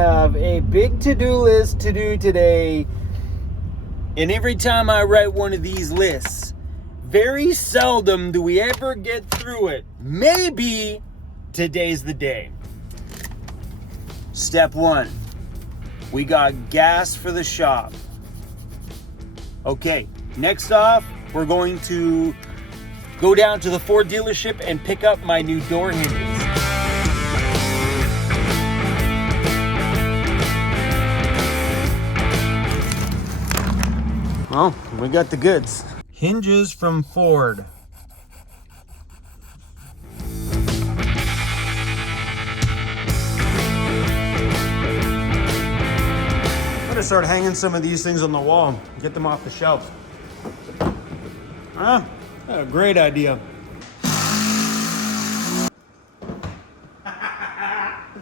have a big to-do list to do today. And every time I write one of these lists, very seldom do we ever get through it. Maybe today's the day. Step one, we got gas for the shop. Okay, next off, we're going to go down to the Ford dealership and pick up my new door hinges. Well, we got the goods. Hinges from Ford. I'm gonna start hanging some of these things on the wall, get them off the shelf. A great idea.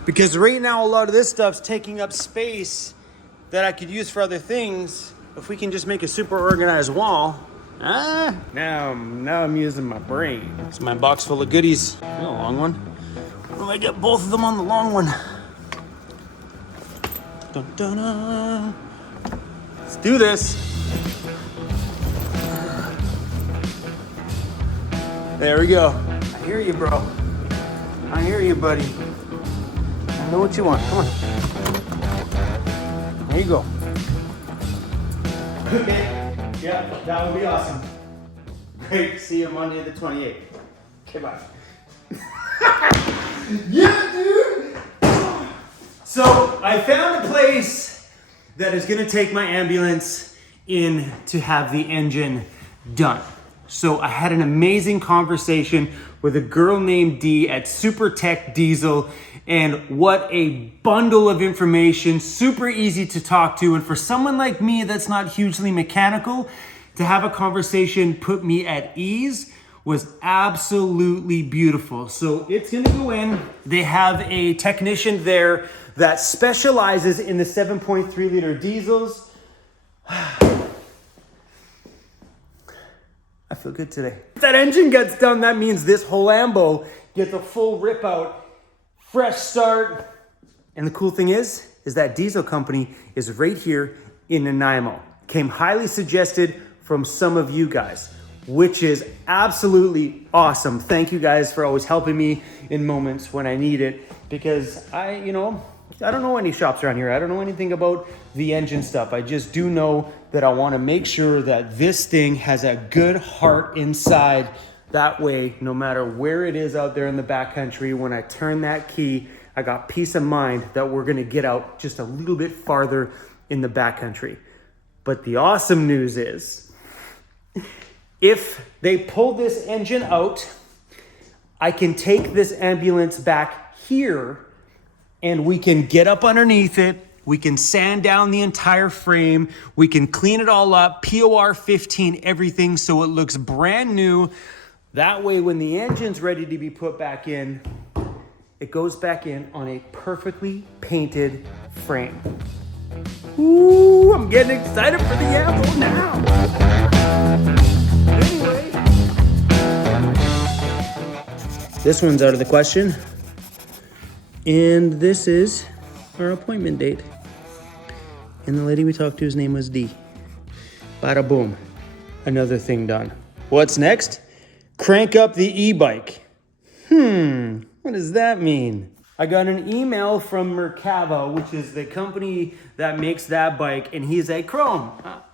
Because right now a lot of this stuff's taking up space that I could use for other things. If we can just make a super organized wall. Now I'm using my brain. It's my box full of goodies. A long one. Well, I get both of them on the long one. Dun, dun, dun. Let's do this. There we go. I hear you, bro. I hear you, buddy. I know what you want. Come on. There you go. Okay. Yeah, that would be awesome. Great. See you Monday the 28th. Okay, bye. Yeah, dude! So, I found a place that is going to take my ambulance in to have the engine done. So, I had an amazing conversation with a girl named Dee at Super Tech Diesel, and what a bundle of information, super easy to talk to. And for someone like me that's not hugely mechanical, to have a conversation put me at ease was absolutely beautiful. So it's gonna go in. They have a technician there that specializes in the 7.3 liter diesels. I feel good today. If that engine gets done, that means this whole Lambo gets a full rip out, fresh start. And the cool thing is that diesel company is right here in Nanaimo. Came highly suggested from some of you guys, which is absolutely awesome. Thank you guys for always helping me in moments when I need it, because I don't know any shops around here. I don't know anything about the engine stuff. I just do know that I want to make sure that this thing has a good heart inside. That way, no matter where it is out there in the backcountry, when I turn that key, I got peace of mind that we're going to get out just a little bit farther in the backcountry. But the awesome news is, if they pull this engine out, I can take this ambulance back here and we can get up underneath it. We can sand down the entire frame. We can clean it all up, POR 15, everything, so it looks brand new. That way, when the engine's ready to be put back in, it goes back in on a perfectly painted frame. Ooh, I'm getting excited for the ammo now. Anyway, this one's out of the question. And this is our appointment date. And the lady we talked to, his name was Dee. Bada boom. Another thing done. What's next? Crank up the e-bike. What does that mean? I got an email from Merkava, which is the company that makes that bike, and he's like, Chrome,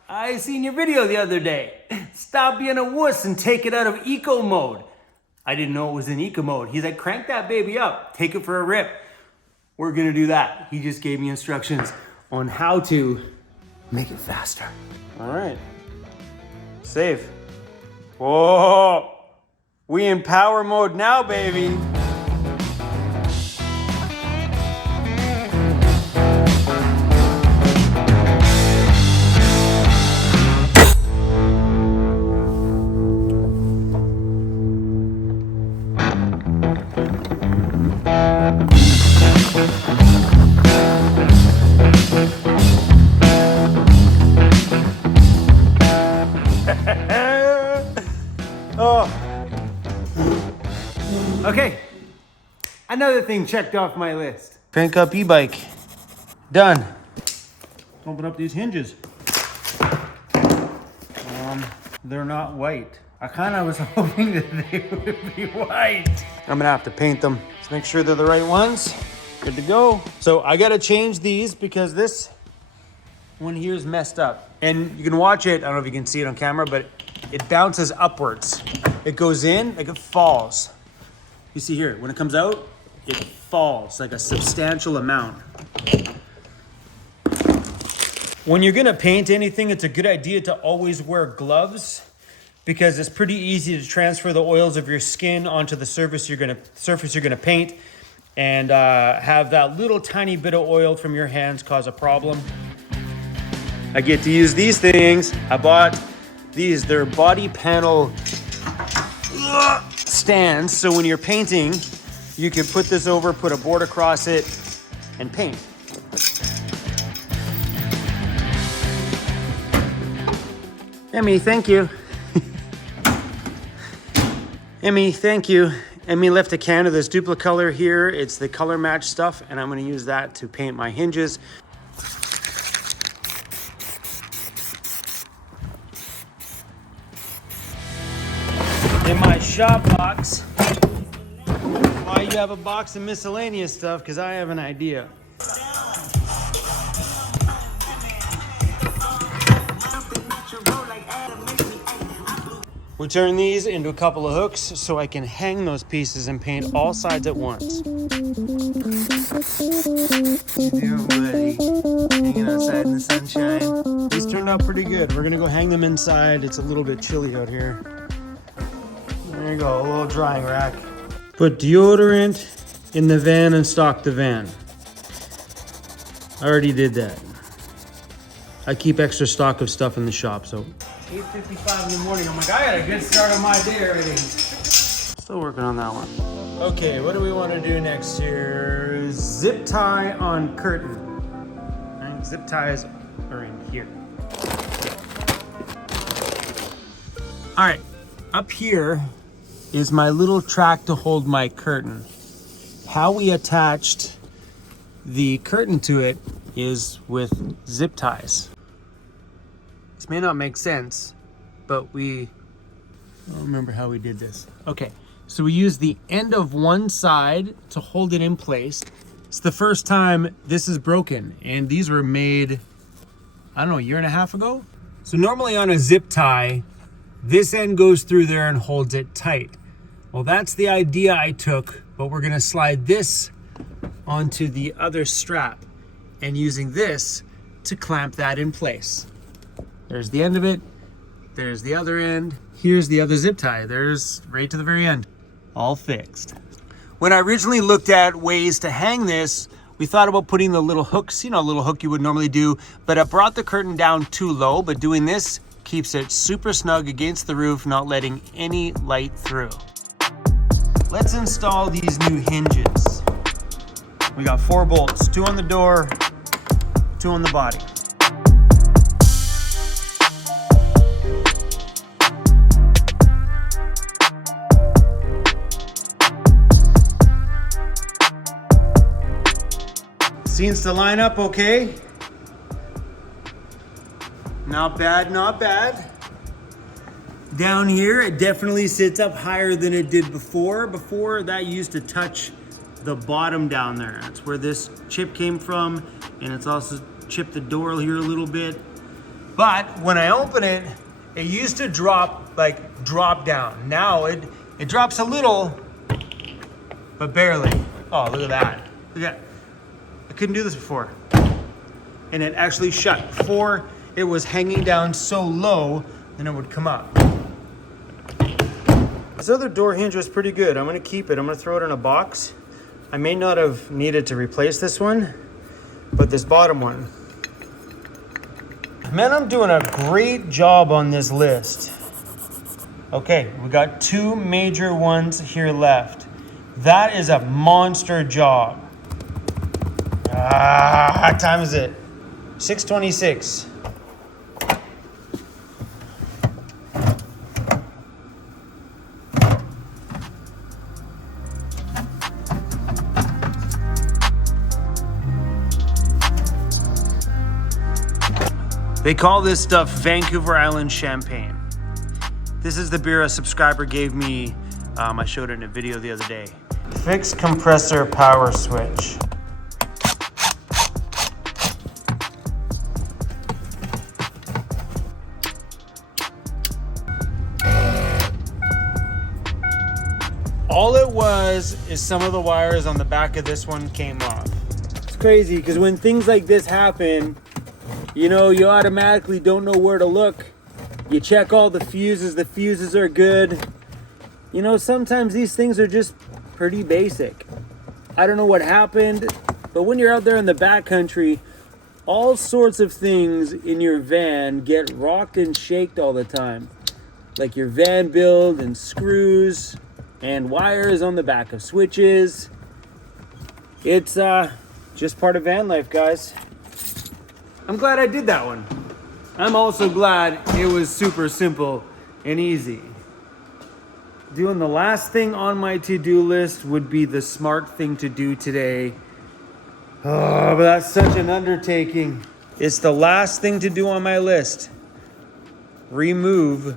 I seen your video the other day. Stop being a wuss and take it out of eco mode. I didn't know it was in eco mode. He's like, crank that baby up, take it for a rip. We're gonna do that. He just gave me instructions on how to make it faster. All right, save. Whoa, we in power mode now, baby. Okay, another thing checked off my list. Crank up e-bike. Done. Open up these hinges. They're not white. I kind of was hoping that they would be white. I'm gonna have to paint them. Let's make sure they're the right ones. Good to go. So I gotta change these because this one here is messed up. And you can watch it, I don't know if you can see it on camera, but it bounces upwards. It goes in, like it falls. You see here, when it comes out, it falls like a substantial amount. When you're gonna paint anything, it's a good idea to always wear gloves because it's pretty easy to transfer the oils of your skin onto the surface you're gonna paint, and have that little tiny bit of oil from your hands cause a problem. I get to use these things. I bought these. They're body panel stands. So when you're painting, you can put this over, put a board across it, and paint. Emmy, thank you. Emmy, thank you. Emmy left a can of this Duplicolor here. It's the color match stuff, and I'm gonna use that to paint my hinges. In my shop box, why you have a box of miscellaneous stuff, because I have an idea. We turn these into a couple of hooks so I can hang those pieces and paint all sides at once. There, buddy. Hanging outside in the sunshine. These turned out pretty good. We're gonna go hang them inside. It's a little bit chilly out here. There you go, a little drying rack. Put deodorant in the van and stock the van. I already did that. I keep extra stock of stuff in the shop, so. 8:55 in the morning. I'm like, I had a good start on my day already. Still working on that one. Okay, what do we want to do next here? Zip tie on curtain. I think zip ties are in here. All right, up here is my little track to hold my curtain. How we attached the curtain to it is with zip ties. This may not make sense, but I don't remember how we did this. Okay, so we used the end of one side to hold it in place. It's the first time this is broken, and these were made, I don't know, a year and a half ago? So normally on a zip tie, this end goes through there and holds it tight. Well, that's the idea I took, but we're gonna slide this onto the other strap and using this to clamp that in place. There's the end of it. There's the other end. Here's the other zip tie. There's right to the very end. All fixed. When I originally looked at ways to hang this, we thought about putting the little hooks, you know, a little hook you would normally do, but it brought the curtain down too low, but doing this keeps it super snug against the roof, not letting any light through. Let's install these new hinges. We got 4 bolts, 2 on the door, 2 on the body. Seems to line up okay. Not bad, not bad. Down here, it definitely sits up higher than it did before. Before, that used to touch the bottom down there. That's where this chip came from, and it's also chipped the door here a little bit. But when I open it, it used to drop down. Now it drops a little, but barely. Oh, look at that. Look at that. I couldn't do this before. And it actually shut. Before, it was hanging down so low, then it would come up. This other door hinge was pretty good. I'm gonna keep it. I'm gonna throw it in a box. I may not have needed to replace this one, but this bottom one. Man, I'm doing a great job on this list. Okay, we got 2 major ones here left. That is a monster job. What time is it? 6:26. They call this stuff Vancouver Island Champagne. This is the beer a subscriber gave me. I showed it in a video the other day. Fixed compressor power switch. All it was is some of the wires on the back of this one came off. It's crazy because when things like this happen, you know, you automatically don't know where to look. You check all the fuses are good. You know, sometimes these things are just pretty basic. I don't know what happened, but when you're out there in the backcountry, all sorts of things in your van get rocked and shaked all the time. Like your van build and screws and wires on the back of switches. It's just part of van life, guys. I'm glad I did that one. I'm also glad it was super simple and easy. Doing the last thing on my to-do list would be the smart thing to do today. Oh, but that's such an undertaking. It's the last thing to do on my list. Remove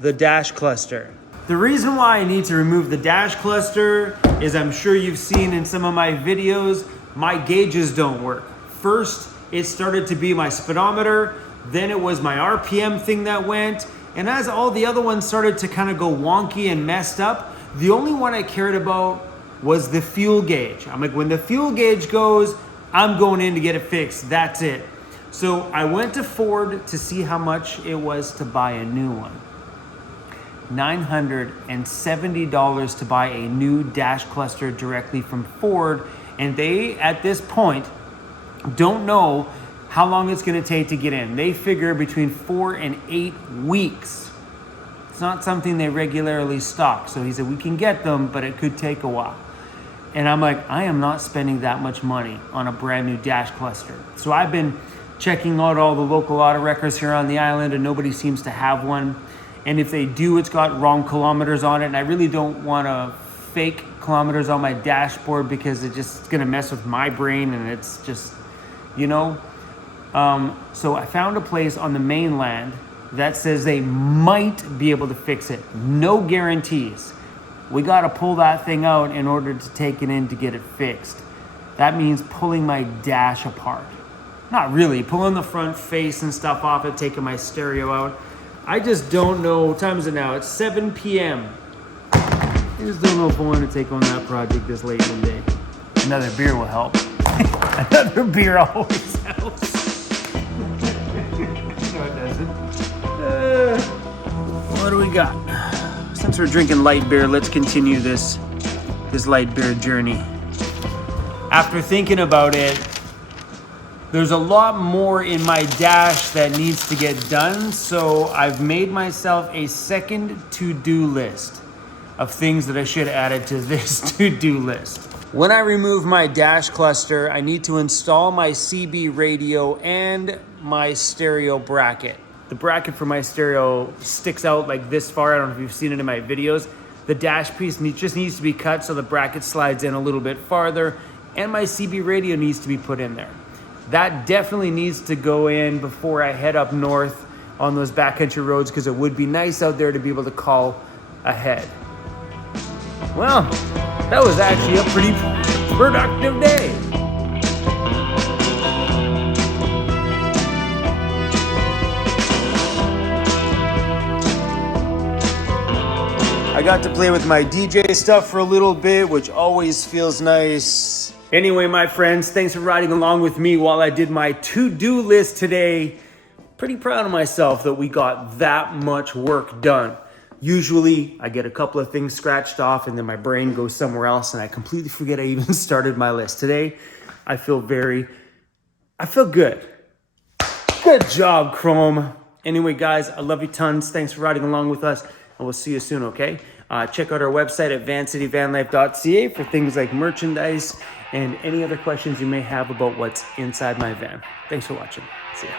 the dash cluster. The reason why I need to remove the dash cluster is I'm sure you've seen in some of my videos, my gauges don't work. First, it started to be my speedometer, then it was my RPM thing that went, and as all the other ones started to kind of go wonky and messed up, the only one I cared about was the fuel gauge. I'm like, when the fuel gauge goes, I'm going in to get it fixed, that's it. So I went to Ford to see how much it was to buy a new one. $970 to buy a new dash cluster directly from Ford, and they at this point don't know how long it's going to take to get in. They figure between 4 and 8 weeks. It's not something they regularly stock. So he said, we can get them, but it could take a while. And I'm like, I am not spending that much money on a brand new dash cluster. So I've been checking out all the local auto wreckers here on the island, and nobody seems to have one. And if they do, it's got wrong kilometers on it. And I really don't want to fake kilometers on my dashboard because it's just going to mess with my brain. And it's just, you know. So I found a place on the mainland that says they might be able to fix it. No guarantees. We got to pull that thing out in order to take it in to get it fixed. That means pulling my dash apart. Not really, pulling the front face and stuff off it, taking my stereo out. I just don't know. What time is it now? It's 7 p.m. I just don't know if I want to take on that project this late in the day. Another beer will help. Another beer always helps. No, it doesn't. What do we got? Since we're drinking light beer, let's continue this light beer journey. After thinking about it, there's a lot more in my dash that needs to get done, so I've made myself a second to-do list of things that I should have added to this to-do list. When I remove my dash cluster, I need to install my CB radio and my stereo bracket. The bracket for my stereo sticks out like this far. I don't know if you've seen it in my videos. The dash piece just needs to be cut so the bracket slides in a little bit farther, and my CB radio needs to be put in there. That definitely needs to go in before I head up north on those backcountry roads, because it would be nice out there to be able to call ahead. Well, that was actually a pretty productive day. I got to play with my DJ stuff for a little bit, which always feels nice. Anyway, my friends, thanks for riding along with me while I did my to-do list today. Pretty proud of myself that we got that much work done. Usually, I get a couple of things scratched off and then my brain goes somewhere else and I completely forget I even started my list. Today, I feel good. Good job, Chrome. Anyway, guys, I love you tons. Thanks for riding along with us, and we'll see you soon, okay? Check out our website at vancityvanlife.ca for things like merchandise and any other questions you may have about what's inside my van. Thanks for watching. See ya.